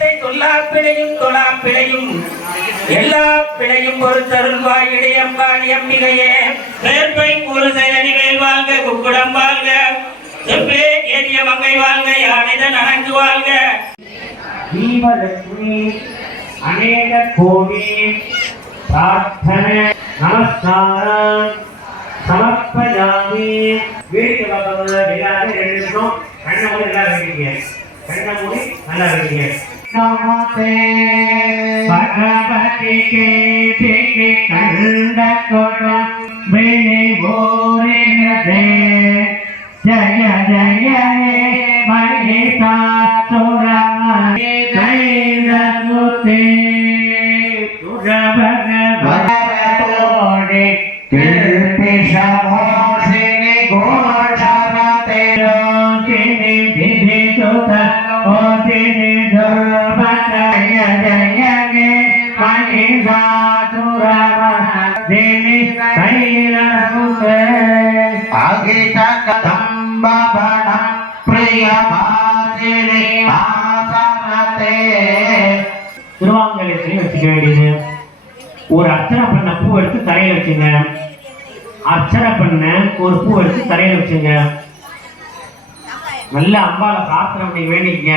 சொல்லா பிழையும் தொழா பிழையும் எல்லா பிழையும் பொறுத்தருள்வாய் இடையம்பாடி அம்பிகையே. வேற்பை கூறு செயலிகள் வாழ்க, குக்குடம் வாழ்க, செப்பே ஏறிய மங்கை வாழ்க, யானிதன் அணங்கு வாழ்க. தீபலட்சுமி அநேக கோடி பிரார்த்தனை நமஸ்காரம் சமர்ப்பயாமி. வீட்டுக்கு பார்த்தவங்க எல்லாரும் எழுதணும். கண்ணை மூடி நல்லா வைக்கிறீங்க, கண்ணை மூடி நல்லா வைக்கிறீங்க. நமஸ்தே பகவதி கே தேவி கண்ட கொடம் வினை போரினதே. ஜய ஜய ஹே மகிஷாசுரமர்தினி தைரசுதே. சுரபகவதோடே கிருபிஷமோஷினி கோஷரதே யோகினி திதிசுத ஓதினி துர்பதய ஜய ஹே மகிஷாசுரமர்தினி தைரசுதே. அகித கதம்பவன பிரியமாசினி ஆசரதே. திருவாங்கலை சொல்லி வச்சுக்க வேண்டியது. ஒரு அர்ச்சனை பண்ண பூ எடுத்து தரையில வச்சுங்க. அர்ச்சனை பண்ண ஒரு பூ எடுத்து தரையில வச்சுங்க. நல்ல அம்பால பிரார்த்தனை பண்ணி வேண்டிங்க.